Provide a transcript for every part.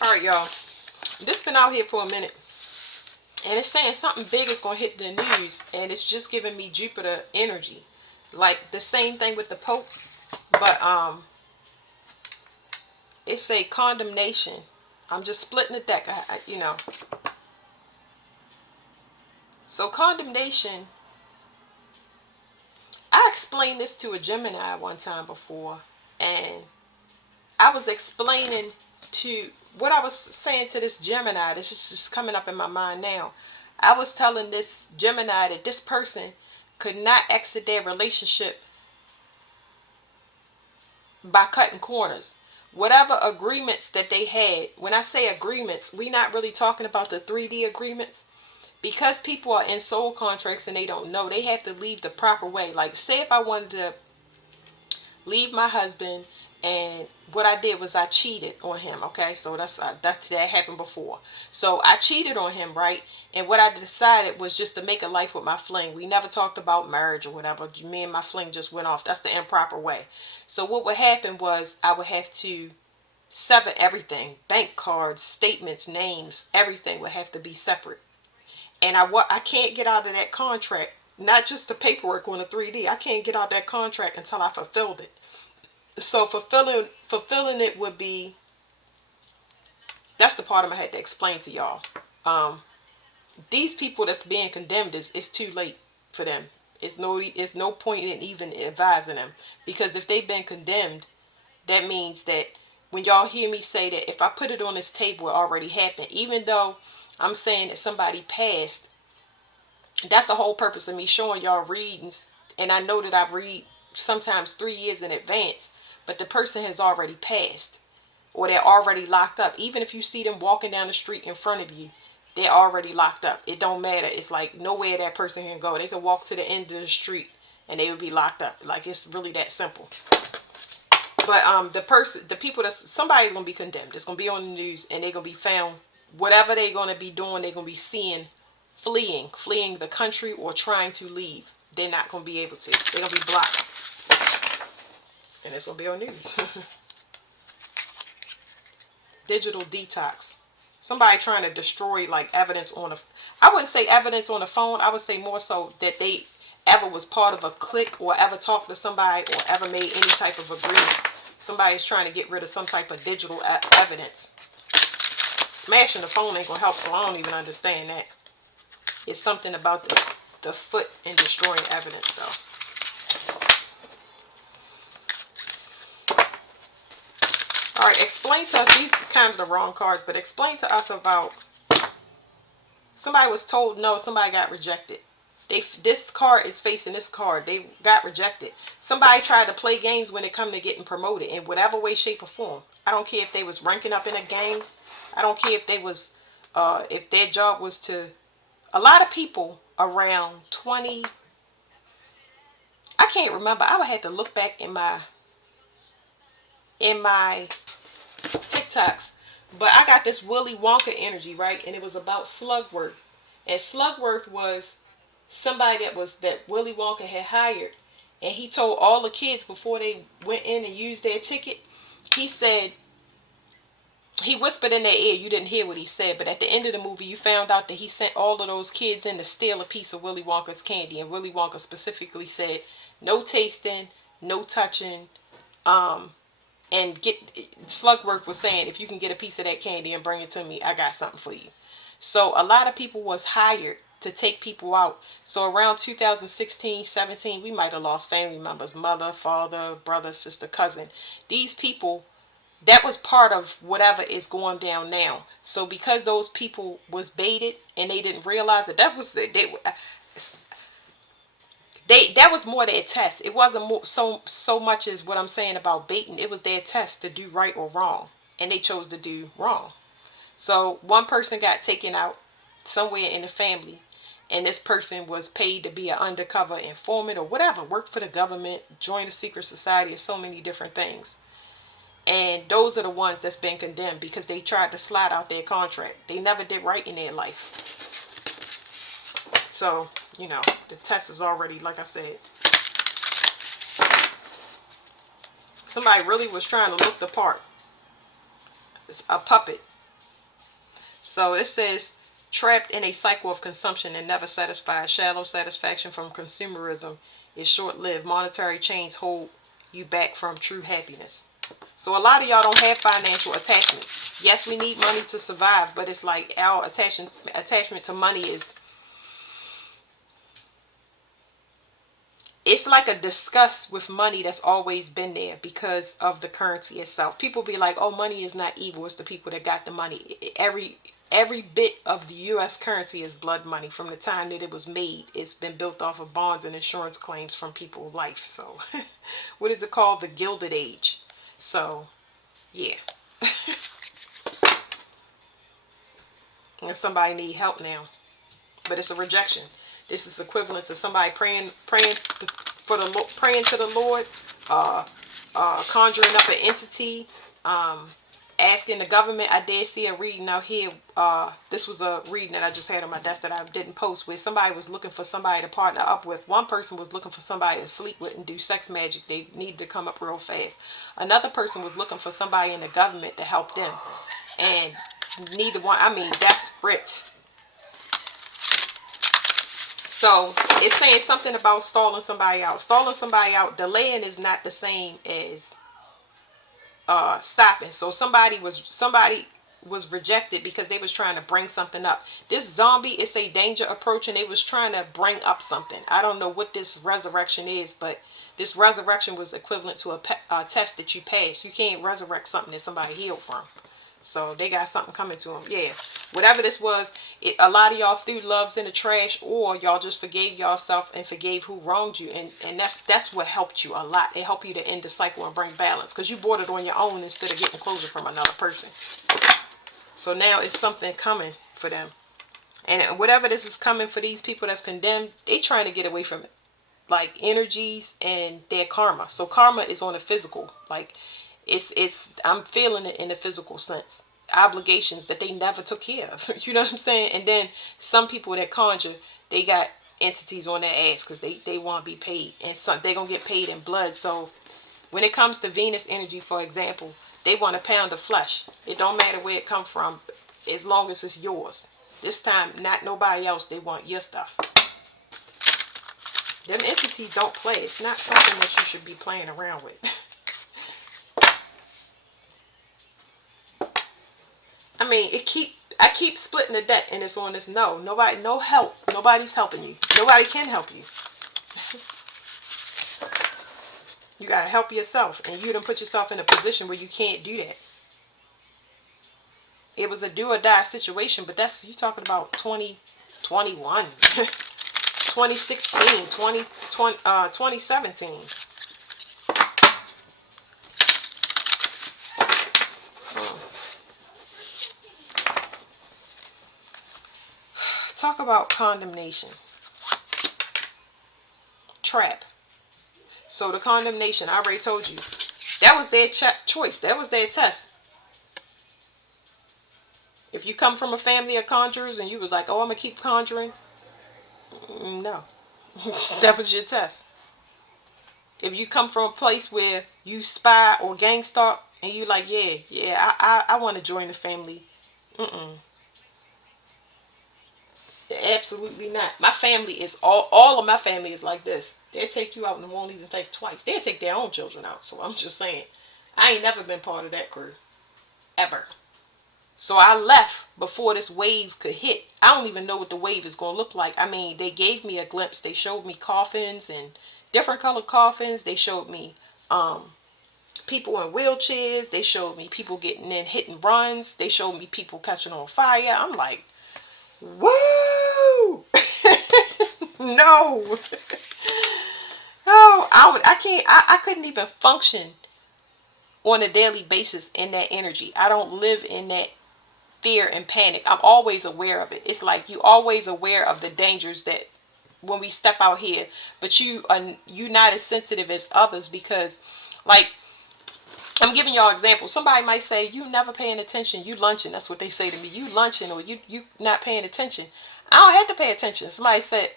All right, y'all. This been out here for a minute, and it's saying something big is gonna hit the news, and it's just giving me Jupiter energy, like the same thing with the Pope, but it's a condemnation. I'm just splitting the deck, So condemnation. I explained this to a Gemini one time before, and I was explaining to what I was saying to this Gemini. This is just coming up in my mind now. I was telling this Gemini that this person could not exit their relationship by cutting corners. Whatever agreements that they had, when I say agreements, we not really talking about the 3D agreements. Because people are in soul contracts and they don't know, they have to leave the proper way. Like, say if I wanted to leave my husband, and what I did was I cheated on him. Okay, so that happened before. So I cheated on him, right? And what I decided was just to make a life with my fling. We never talked about marriage or whatever. Me and my fling just went off. That's the improper way. So what would happen was I would have to sever everything. Bank cards, statements, names, everything would have to be separate. And I can't get out of that contract. Not just the paperwork on the 3D. I can't get out of that contract until I fulfilled it. So fulfilling it would be, that's the part I had to explain to y'all. Um, these people that's being condemned, is it's too late for them. It's no point in even advising them, because if they've been condemned, that means that when y'all hear me say that if I put it on this table, it already happened. Even though I'm saying that somebody passed, that's the whole purpose of me showing y'all readings. And I know that I read sometimes 3 years in advance, but the person has already passed, or they're already locked up. Even if you see them walking down the street in front of you, they're already locked up. It don't matter. It's like nowhere that person can go. They can walk to the end of the street and they would be locked up. Like, it's really that simple. But the people, that's somebody's gonna be condemned. It's gonna be on the news, and they're gonna be found. Whatever they're gonna be doing, they're gonna be seeing, fleeing the country or trying to leave. They're not gonna be able to. They're gonna be blocked, and it's gonna be on news. Digital detox. Somebody trying to destroy like evidence on a. I wouldn't say evidence on the phone. I would say more so that they ever was part of a clique, or ever talked to somebody, or ever made any type of agreement. Somebody's trying to get rid of some type of digital evidence. Smashing the phone ain't gonna help, so I don't even understand that. It's something about the foot in destroying evidence, though. All right, explain to us. These are kind of the wrong cards, but explain to us about somebody was told no, somebody got rejected. This card is facing this card. They got rejected. Somebody tried to play games when it come to getting promoted in whatever way, shape, or form. I don't care if they was ranking up in a game. I don't care if they was, if their job was to. A lot of people around 20. I can't remember. I would have to look back in my TikToks. But I got this Willy Wonka energy, right? And it was about Slugworth. And Slugworth was somebody that Willy Wonka had hired. And he told all the kids before they went in and used their ticket, he said, he whispered in their ear, you didn't hear what he said, but at the end of the movie, you found out that he sent all of those kids in to steal a piece of Willy Wonka's candy. And Willy Wonka specifically said, no tasting, no touching, um, and Slugworth was saying, if you can get a piece of that candy and bring it to me, I got something for you. So a lot of people was hired to take people out. So around 2016, 17, we might have lost family members, mother, father, brother, sister, cousin. These people, that was part of whatever is going down now. So because those people was baited and they didn't realize that was more their test. It wasn't more, so much as what I'm saying about baiting. It was their test to do right or wrong, and they chose to do wrong. So one person got taken out somewhere in the family, and this person was paid to be an undercover informant or whatever, work for the government, join a secret society, or so many different things. And those are the ones that's been condemned because they tried to slide out their contract. They never did right in their life. So, the test is already, like I said, somebody really was trying to look the part. It's a puppet. So it says, trapped in a cycle of consumption and never satisfied. Shallow satisfaction from consumerism is short-lived. Monetary chains hold you back from true happiness. So a lot of y'all don't have financial attachments. Yes, we need money to survive, but it's like our attachment to money is, it's like a disgust with money that's always been there because of the currency itself. People be like, oh, money is not evil, it's the people that got the money. Every bit of the US currency is blood money. From the time that it was made, it's been built off of bonds and insurance claims from people's life. So what is it called? The Gilded Age. So yeah. And somebody need help now, but it's a rejection. This is equivalent to somebody praying to the Lord, uh, conjuring up an entity, asking the government. I did see a reading out here. This was a reading that I just had on my desk that I didn't post, where somebody was looking for somebody to partner up with. One person was looking for somebody to sleep with and do sex magic. They needed to come up real fast. Another person was looking for somebody in the government to help them. And neither one, I mean, desperate. So it's saying something about stalling somebody out. Stalling somebody out, delaying is not the same as stopping. So somebody was rejected because they was trying to bring something up. This zombie, it's a danger approach, and they was trying to bring up something. I don't know what this resurrection is, but this resurrection was equivalent to a test that you pass. You can't resurrect something that somebody healed from. So they got something coming to them. Yeah, whatever this was, a lot of y'all threw loves in the trash, or y'all just forgave yourself and forgave who wronged you, and that's what helped you a lot. It helped you to end the cycle and bring balance, because you brought it on your own instead of getting closure from another person. So now it's something coming for them, and whatever this is coming for these people that's condemned, they trying to get away from it, like energies and their karma. So karma is on a physical, like it's I'm feeling it in a physical sense. Obligations that they never took care of. You know what I'm saying? And then some people that conjure, they got entities on their ass because they want to be paid, and some they gonna get paid in blood. So when it comes to Venus energy, for example, they want a pound of flesh. It don't matter where it come from, as long as it's yours. This time, not nobody else. They want your stuff. Them entities don't play. It's not something that you should be playing around with. I mean, I keep splitting the deck, and it's on this no help. Nobody's helping you. Nobody can help you. You gotta help yourself, and you done put yourself in a position where you can't do that. It was a do or die situation, but that's, you talking about 2021, 2016, 2017. Talk about condemnation. Trap. So the condemnation, I already told you, that was their choice. That was their test. If you come from a family of conjurers and you was like, oh, I'm going to keep conjuring, no. That was your test. If you come from a place where you spy or gang stalk and you like, I want to join the family, absolutely not. My family is all of my family is like this. They'll take you out and won't even think twice. They'll take their own children out. So I'm just saying, I ain't never been part of that crew, ever. So I left before this wave could hit. I don't even know what the wave is going to look like. I mean, they gave me a glimpse. They showed me coffins and different colored coffins. They showed me people in wheelchairs. They showed me people getting in hit and runs. They showed me people catching on fire. I'm like, woo! No. Oh, I can't. I couldn't even function on a daily basis in that energy. I don't live in that fear and panic. I'm always aware of it. It's like you always aware of the dangers that when we step out here, but you not as sensitive as others, because like I'm giving y'all examples. Somebody might say, you never paying attention, you lunching. That's what they say to me. You lunching, or you not paying attention. I don't have to pay attention. Somebody said,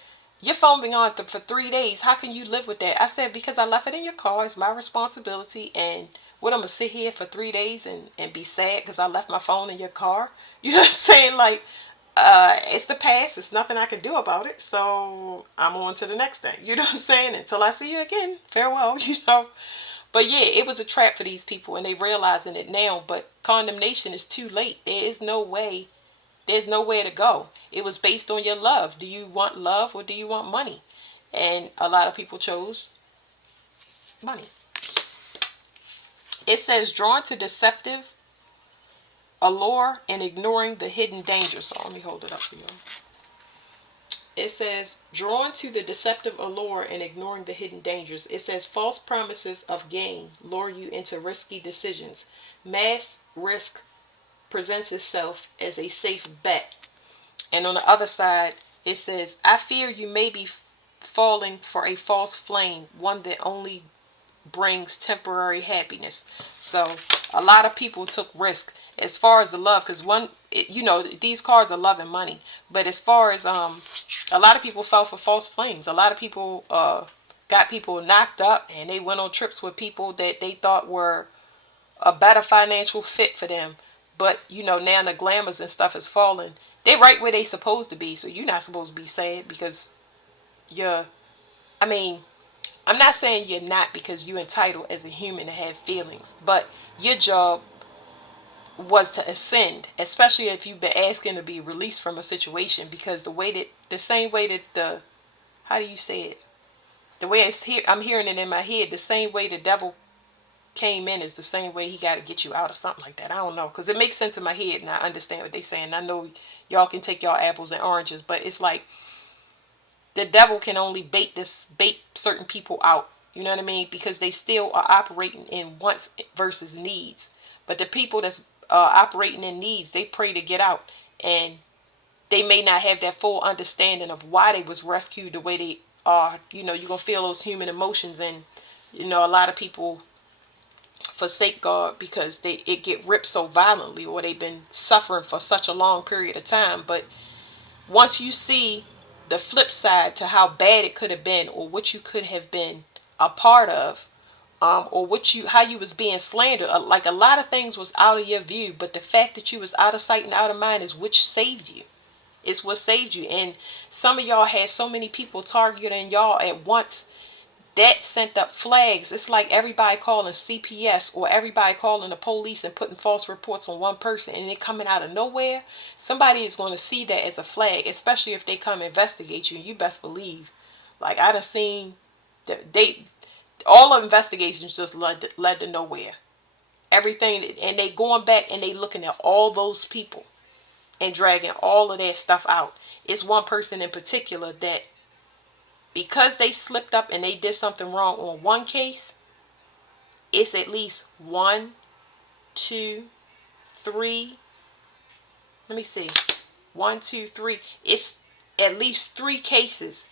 your phone been for 3 days. How can you live with that? I said, because I left it in your car. It's my responsibility. And What, I'm going to sit here for 3 days and be sad because I left my phone in your car? You know what I'm saying? Like, it's the past. There's nothing I can do about it. So I'm on to the next thing. You know what I'm saying? Until I see you again, farewell, you know. But yeah, it was a trap for these people, and they realizing it now. But condemnation is too late. There is no way. There's nowhere to go. It was based on your love. Do you want love or do you want money? And a lot of people chose money. It says drawn to deceptive allure and ignoring the hidden danger. So let me hold it up for you. It says drawn to the deceptive allure and ignoring the hidden dangers. It says false promises of gain lure you into risky decisions. Mass risk presents itself as a safe bet. And on the other side, it says, I fear you may be falling for a false flame, one that only brings temporary happiness. So a lot of people took risk as far as the love, because these cards are love and money. But as far as a lot of people fell for false flames. A lot of people got people knocked up, and they went on trips with people that they thought were a better financial fit for them. But now the glamours and stuff is falling. They're right where they supposed to be. So you're not supposed to be sad because you're. I mean, I'm not saying you're not, because you're entitled as a human to have feelings. But your job was to ascend, especially if you've been asking to be released from a situation. Because the same way that how do you say it? The way I'm hearing it in my head, the same way the devil came in is the same way he got to get you out, or something like that. I don't know, because it makes sense in my head and I understand what they're saying. I know y'all can take y'all apples and oranges, but it's like the devil can only bait certain people out. You know what I mean? Because they still are operating in wants versus needs. But the people that's operating in needs, they pray to get out, and they may not have that full understanding of why they was rescued the way they are. You're gonna feel those human emotions, and a lot of people forsake God because it get ripped so violently, or they've been suffering for such a long period of time. But once you see the flip side to how bad it could have been, or what you could have been a part of, or how you was being slandered, like a lot of things was out of your view, but the fact that you was out of sight and out of mind is which saved you. It's what saved you. And some of y'all had so many people targeting y'all at once that sent up flags. It's like everybody calling CPS or everybody calling the police and putting false reports on one person, and it coming out of nowhere. Somebody is going to see that as a flag, especially if they come investigate you. You best believe. Like, I done seen that all the investigations just led to nowhere. Everything, and they going back and they looking at all those people and dragging all of that stuff out. It's one person in particular that, because they slipped up and they did something wrong on one case, it's at least 1, 2, 3. Let me see. 1, 2, 3. It's at least 3 cases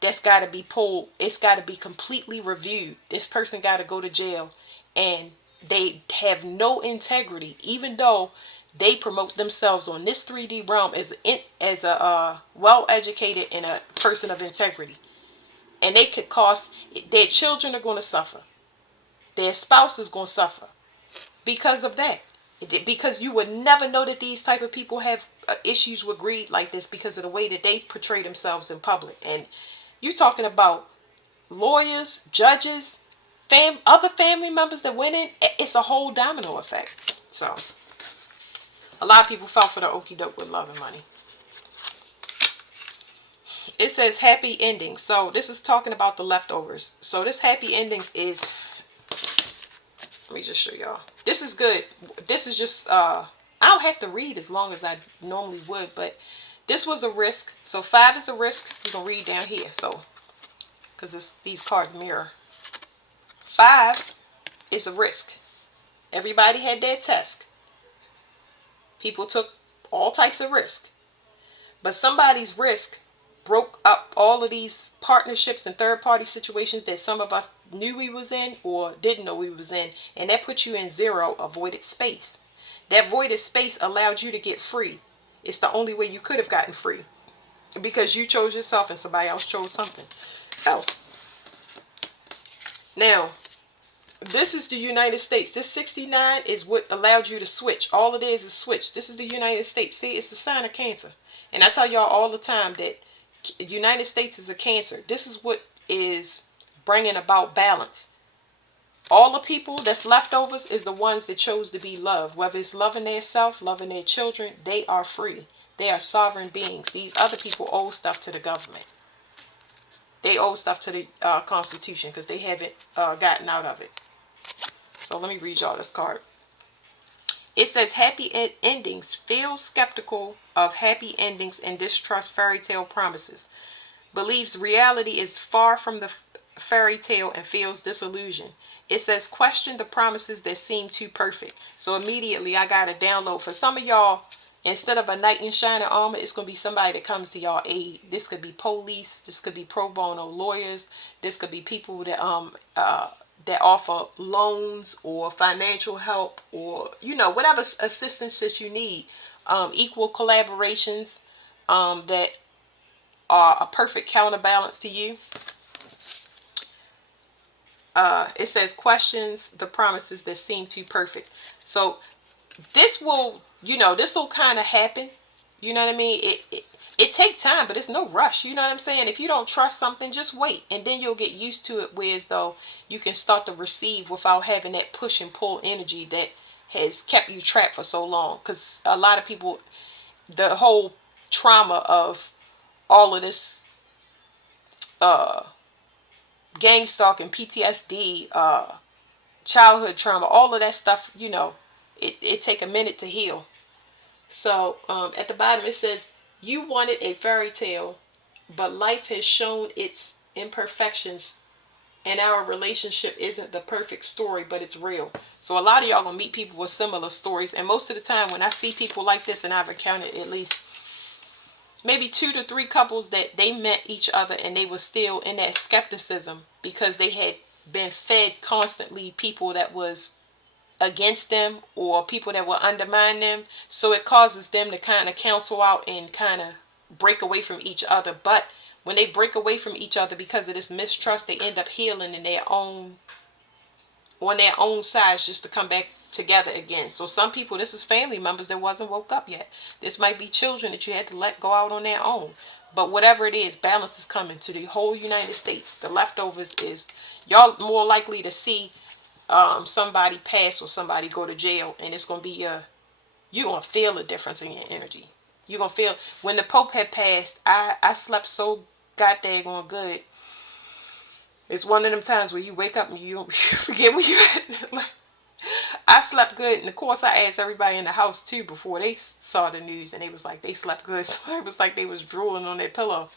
that's got to be pulled. It's got to be completely reviewed. This person got to go to jail, and they have no integrity, even though they promote themselves on this 3D realm as a well-educated and a person of integrity. And they could cost, their children are going to suffer. Their spouse is going to suffer because of that. Because you would never know that these type of people have issues with greed like this, because of the way that they portray themselves in public. And you're talking about lawyers, judges, other family members that went in. It's a whole domino effect. So a lot of people fell for the okie doke with love and money. It says happy endings. So this is talking about the leftovers. So this happy endings is, let me just show y'all. This is good. This is just, I don't have to read as long as I normally would, but this was a risk. So 5 is a risk. You're going to read down here. So, because these cards mirror. 5 is a risk. Everybody had their test. People took all types of risk. But somebody's risk broke up all of these partnerships and third-party situations that some of us knew we was in or didn't know we was in, and that put you in 0, a voided space. That voided space allowed you to get free. It's the only way you could have gotten free, because you chose yourself and somebody else chose something else. Now, This is the United States. This 69 is what allowed you to switch. All it is switch. This is the United States. See, it's the sign of Cancer. And I tell y'all all the time that the United States is a Cancer. This is what is bringing about balance. All the people that's leftovers is the ones that chose to be loved. Whether it's loving their self, loving their children, they are free. They are sovereign beings. These other people owe stuff to the government. They owe stuff to the Constitution because they haven't gotten out of it. So let me read y'all this card. It says happy endings. Feel skeptical of happy endings and distrust fairy tale promises. Believes reality is far from the fairy tale and feels disillusion. It says question the promises that seem too perfect. So immediately I got a download for some of y'all. Instead of a knight in shining armor, it's going to be somebody that comes to y'all aid. This could be police. This could be pro bono lawyers. This could be people that offer loans or financial help or whatever assistance that you need. Equal collaborations that are a perfect counterbalance to you. It says questions the promises that seem too perfect. So this will kind of happen. You know what I mean? It take time, but it's no rush. You know what I'm saying? If you don't trust something, just wait, and then you'll get used to it. Whereas though you can start to receive without having that push and pull energy that has kept you trapped for so long. Because a lot of people, the whole trauma of all of this gang stalking, PTSD, childhood trauma, all of that stuff, it take a minute to heal. So at the bottom it says, you wanted a fairy tale, but life has shown its imperfections, and our relationship isn't the perfect story, but it's real. So a lot of y'all gonna meet people with similar stories, and most of the time when I see people like this, and I've encountered at least maybe 2 to 3 couples that they met each other and they were still in that skepticism because they had been fed constantly people that was against them or people that will undermine them. So it causes them to kind of cancel out and kind of break away from each other. But when they break away from each other because of this mistrust, they end up healing in their own on their own sides just to come back together again. So some people, this is family members that wasn't woke up yet. This might be children that you had to let go out on their own. But whatever it is, balance is coming to the whole United States. The leftovers is y'all more likely to see somebody pass or somebody go to jail, and it's gonna be you're gonna feel a difference in your energy. You're gonna feel when the Pope had passed. I slept so goddamn good. It's one of them times where you wake up and you forget where you at. I slept good, and of course I asked everybody in the house too before they saw the news, and they was like they slept good. So it was like they was drooling on their pillow.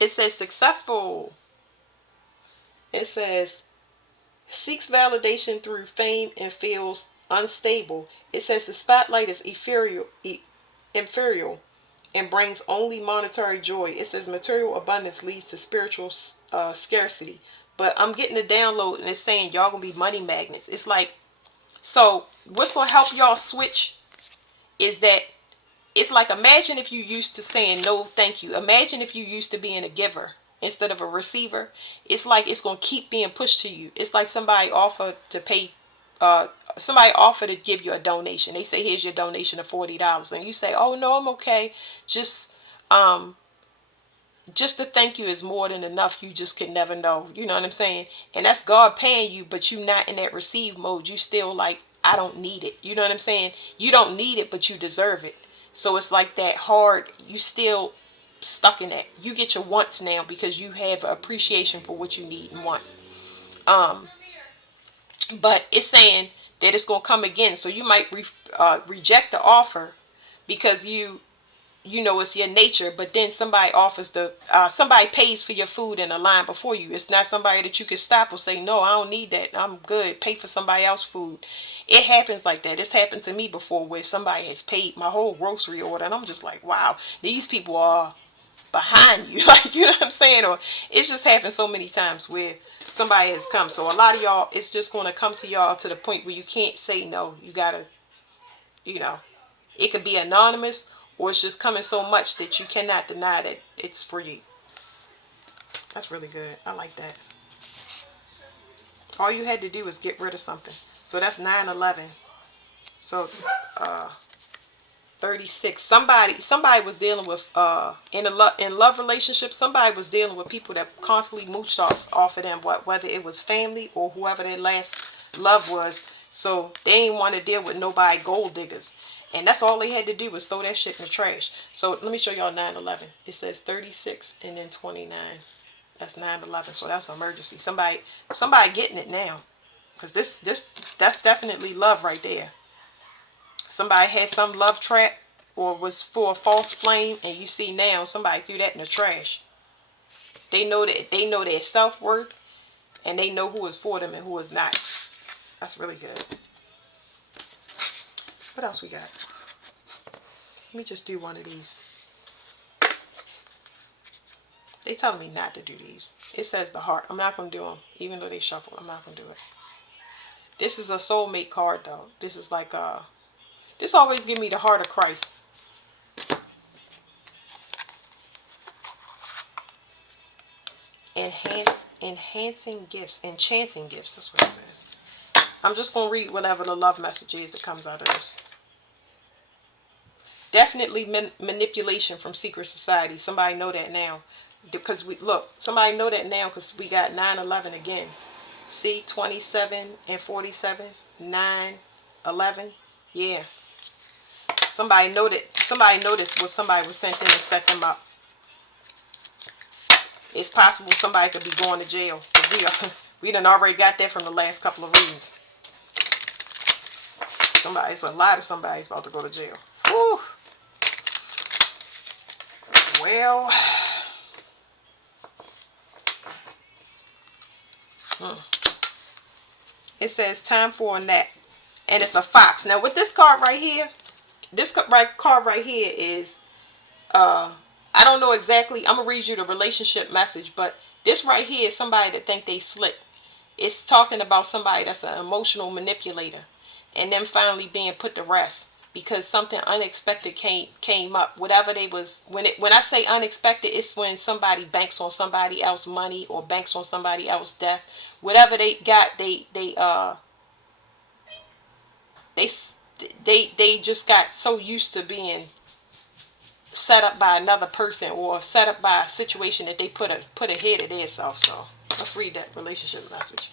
It says successful. It says seeks validation through fame and feels unstable. It says the spotlight is inferior and brings only monetary joy. It says material abundance leads to spiritual scarcity. But I'm getting a download and it's saying y'all gonna be money magnets. It's like, so what's gonna help y'all switch is that it's like, imagine if you used to saying no thank you. Imagine if you used to being a giver instead of a receiver. It's like it's gonna keep being pushed to you. It's like somebody offered to pay uh somebody offered to give you a donation. They say here's your donation of $40, and you say, oh no, I'm okay. Just um just the thank you is more than enough. You just could never know. You know what I'm saying? And that's God paying you, but you not in that receive mode. You still like, I don't need it. You know what I'm saying? You don't need it, but you deserve it. So it's like that hard, you still stuck in that. You get your wants now because you have appreciation for what you need and want. Um, but it's saying that it's gonna come again. So you might reject the offer because you know it's your nature, but then somebody offers somebody pays for your food in a line before you. It's not somebody that you can stop or say, no, I don't need that, I'm good, pay for somebody else's food. It happens like that. It's happened to me before where somebody has paid my whole grocery order, and I'm just like, wow, these people are behind you. Like, you know what I'm saying? Or it's just happened so many times where somebody has come. So a lot of y'all, it's just going to come to y'all to the point where you can't say no. You gotta, you know, it could be anonymous, or it's just coming so much that you cannot deny that it's for you. That's really good. I like that. All you had to do was get rid of something. So that's 9/11. So uh 36. Somebody was dealing with in love relationships. Somebody was dealing with people that constantly mooched off of them, whether it was family or whoever their last love was. So they didn't want to deal with nobody gold diggers. And that's all they had to do was throw that shit in the trash. So let me show y'all 9/11. It says 36 and then 29. That's 9/11. So that's an emergency. Somebody getting it now. Cause that's definitely love right there. Somebody had some love trap or was for a false flame, and you see now somebody threw that in the trash. They know their self-worth, and they know who is for them and who is not. That's really good. What else we got? Let me just do one of these. They telling me not to do these. It says the heart. I'm not going to do them. Even though they shuffle, I'm not going to do it. This is a soulmate card, though. This is like, this always give me the heart of Christ. Enhancing gifts. Enchanting gifts. That's what it says. I'm just going to read whatever the love message is that comes out of this. Definitely manipulation from secret society. Somebody know that now. Because somebody know that now because we got 9/11 again. See, 27 and 47, 9/11. Yeah. Somebody know that. Somebody noticed what somebody was sent in to set them up. It's possible somebody could be going to jail. We done already got that from the last couple of readings. It's a lot of somebody's about to go to jail. Whew. Well, it says time for a nap, and it's a fox. Now with this card right here, card right here is I don't know exactly. I'm gonna read you the relationship message, but this right here is somebody that think they slick. It's talking about somebody that's an emotional manipulator, and them finally being put to rest because something unexpected came up. Whatever they was when I say unexpected, it's when somebody banks on somebody else money or banks on somebody else death. Whatever they got, they they just got so used to being set up by another person or set up by a situation that they put ahead of themselves. So let's read that relationship message.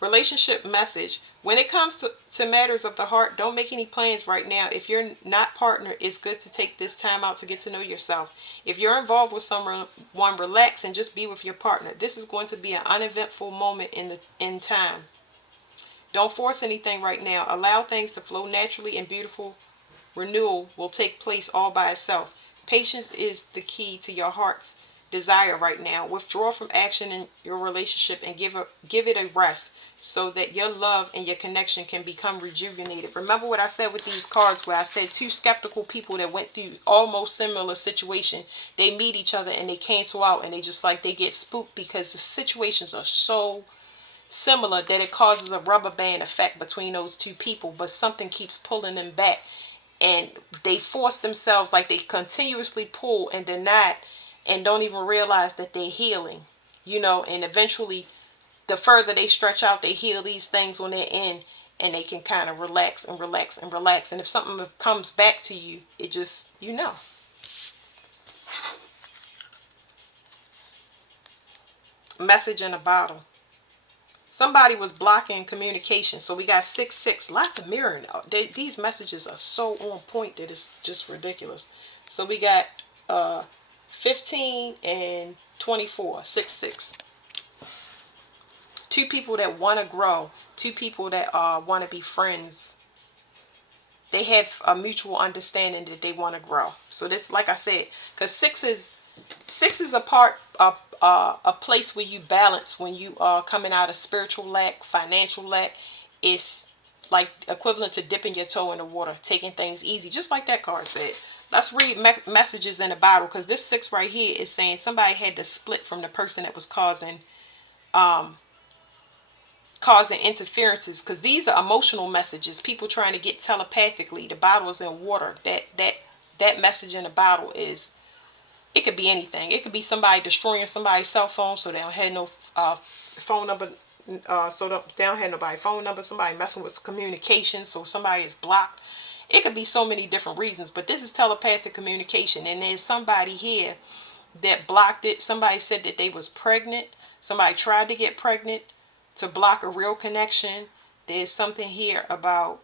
Relationship message. When it comes to matters of the heart, don't make any plans right now. If you're not partner, it's good to take this time out to get to know yourself. If you're involved with someone, relax and just be with your partner. This is going to be an uneventful moment in time. Don't force anything right now. Allow things to flow naturally, and beautiful renewal will take place all by itself. Patience is the key to your heart's desire right now. Withdraw from action in your relationship and give it a rest so that your love and your connection can become rejuvenated. Remember what I said with these cards where I said two skeptical people that went through almost similar situation. They meet each other and they cancel out and they get spooked because the situations are so similar that it causes a rubber band effect between those two people, but something keeps pulling them back and they force themselves, like they continuously pull and deny and don't even realize that they're healing, and eventually the further they stretch out, they heal these things on their end and they can kind of relax and relax and relax. And if something comes back to you, it just, message in a bottle. Somebody was blocking communication. So we got 6-6. Lots of mirroring. These messages are so on point that it's just ridiculous. So we got 15 and 24. 6-6. Two people that want to grow. Two people that want to be friends. They have a mutual understanding that they want to grow. So this, like I said, because six is a place where you balance when you are coming out of spiritual lack, financial lack. It's like equivalent to dipping your toe in the water, taking things easy, just like that card said. Let's read messages in the Bible, because this 6 right here is saying somebody had to split from the person that was causing causing interferences, because these are emotional messages. People trying to get telepathically. The bottle is in water. That message in the bottle is, it could be anything. It could be somebody destroying somebody's cell phone so they don't have no phone number. So they don't have nobody's phone number. Somebody messing with communication, so somebody is blocked. It could be so many different reasons, but this is telepathic communication, and there's somebody here that blocked it. Somebody said that they was pregnant. Somebody tried to get pregnant to block a real connection. There's something here about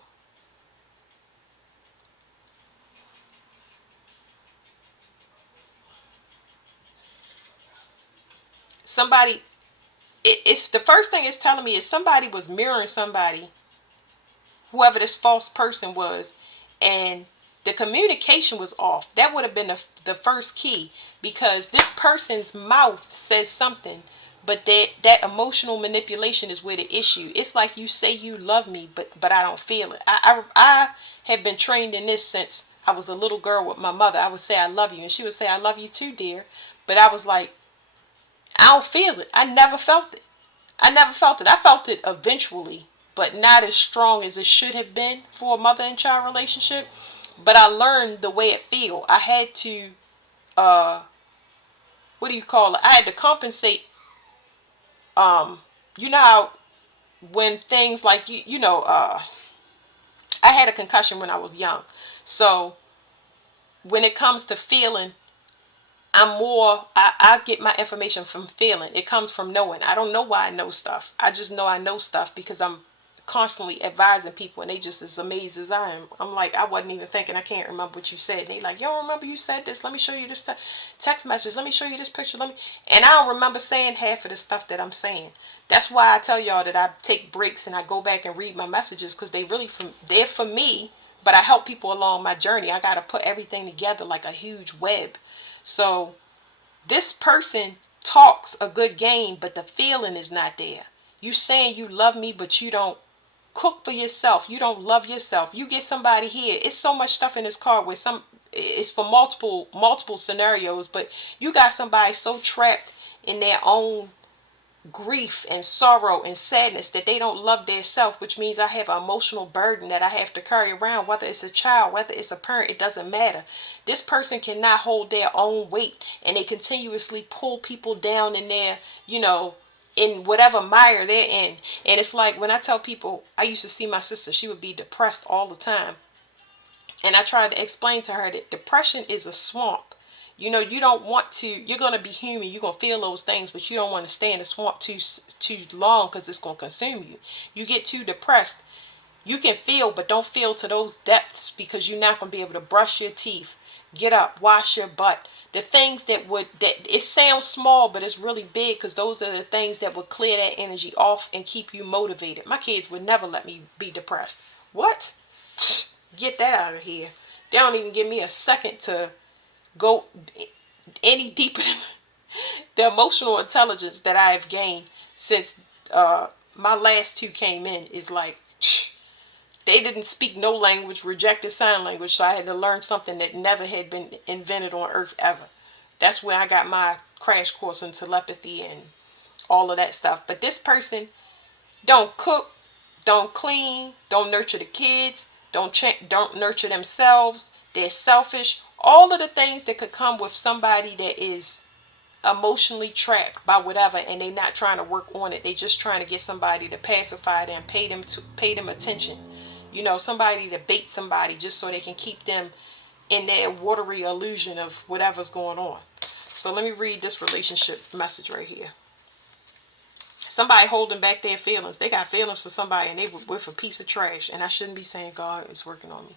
somebody. It's the first thing it's telling me is somebody was mirroring somebody, whoever this false person was, and the communication was off. That would have been the first key, because this person's mouth says something, but that emotional manipulation is where the issue. It's like you say you love me, but I don't feel it. I have been trained in this since I was a little girl with my mother. I would say I love you, and she would say I love you too, dear. But I was like, I don't feel it. I never felt it. I never felt it. I felt it eventually, but not as strong as it should have been for a mother and child relationship. But I learned the way it feel. I had to, uh, what do you call it? I had to compensate. Um, you know how when things like I had a concussion when I was young. So when it comes to feeling, I get my information from feeling. It comes from knowing. I don't know why I know stuff. I just know I know stuff because I'm constantly advising people, and they just as amazed as I am. I'm like, I wasn't even thinking. I can't remember what you said. And they like, you don't remember you said this? Let me show you this text message. Let me show you this picture. And I don't remember saying half of the stuff that I'm saying. That's why I tell y'all that I take breaks and I go back and read my messages, because they're for me, but I help people along my journey. I got to put everything together like a huge web. So this person talks a good game, but the feeling is not there. You saying you love me, but you don't cook for yourself. You don't love yourself. You get somebody here. It's so much stuff in this card where it's for multiple scenarios, but you got somebody so trapped in their own grief and sorrow and sadness that they don't love their self, which means I have an emotional burden that I have to carry around, whether it's a child, whether it's a parent, it doesn't matter. This person cannot hold their own weight, and they continuously pull people down in their, in whatever mire they're in. And it's like when I tell people, I used to see my sister, she would be depressed all the time. And I tried to explain to her that depression is a swamp. You don't want to, you're going to be human, you're going to feel those things, but you don't want to stay in the swamp too long, because it's going to consume you. You get too depressed, you can feel, but don't feel to those depths, because you're not going to be able to brush your teeth, get up, wash your butt. The things that it sounds small, but it's really big, because those are the things that would clear that energy off and keep you motivated. My kids would never let me be depressed. What? Get that out of here. They don't even give me a second to go any deeper than the emotional intelligence that I have gained since my last two came in is like, they didn't speak no language, rejected sign language, so I had to learn something that never had been invented on earth ever. That's where I got my crash course in telepathy and all of that stuff. But this person don't cook, don't clean, don't nurture the kids, don't nurture themselves. They're selfish. All of the things that could come with somebody that is emotionally trapped by whatever, and they're not trying to work on it. They just trying to get somebody to pacify them, pay them attention. Somebody to bait somebody just so they can keep them in their watery illusion of whatever's going on. So let me read this relationship message right here. Somebody holding back their feelings. They got feelings for somebody, and they were with a piece of trash. And I shouldn't be saying God is working on me.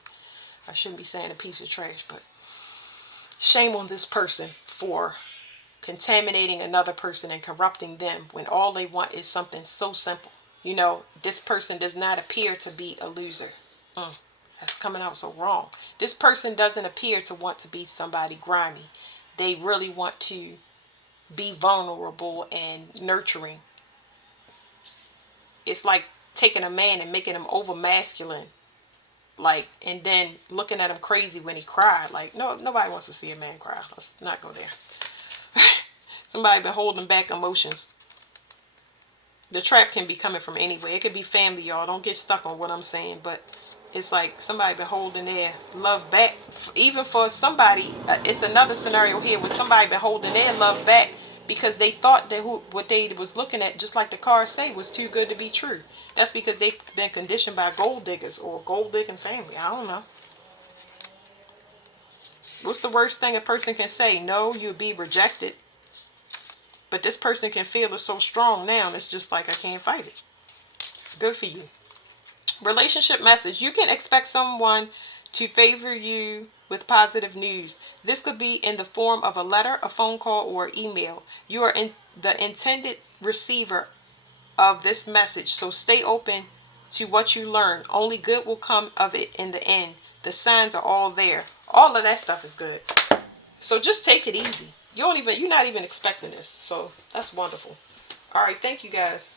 I shouldn't be saying a piece of trash, but shame on this person for contaminating another person and corrupting them when all they want is something so simple. This person does not appear to be a loser. That's coming out so wrong. This person doesn't appear to want to be somebody grimy. They really want to be vulnerable and nurturing. It's like taking a man and making him over masculine, and then looking at him crazy when he cried. Like, no, nobody wants to see a man cry. Let's not go there. Somebody been holding back emotions. The trap can be coming from anywhere. It could be family, y'all. Don't get stuck on what I'm saying, but it's like somebody been holding their love back. Even for somebody, it's another scenario here where somebody been holding their love back because they thought that what they was looking at, just like the cards say, was too good to be true. That's because they've been conditioned by gold diggers or gold digging family. I don't know. What's the worst thing a person can say? No, you'll be rejected. But this person can feel it so strong now, it's just like, I can't fight it. Good for you. Relationship message. You can expect someone to favor you with positive news. This could be in the form of a letter, a phone call, or email. You are the intended receiver of this message, so stay open to what you learn. Only good will come of it in the end. The signs are all there. All of that stuff is good. So just take it easy. You're not even expecting this. So that's wonderful. All right, thank you guys.